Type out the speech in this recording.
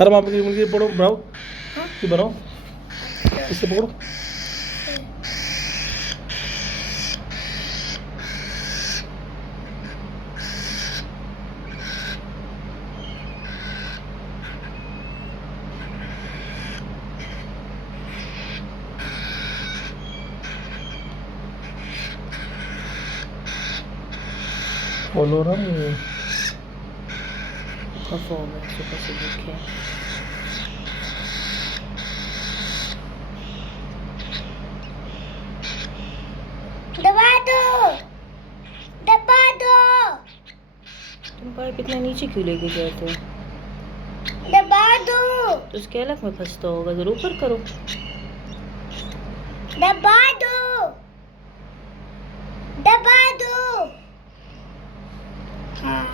अरे वहाँ पे मुझे पढ़ो बनाओ, ये बनाओ, इससे पकड़ो। फॉलो ना मुझे का फॉर्म है, सुबह से देखे। दबा दो, दबा दो, तुम पाइप इतना नीचे क्यों लेके जाते हो? दबा दो, तो उसके अलग में फंसता होगा, जरा ऊपर करो। दबा दो, दबा दो। हाँ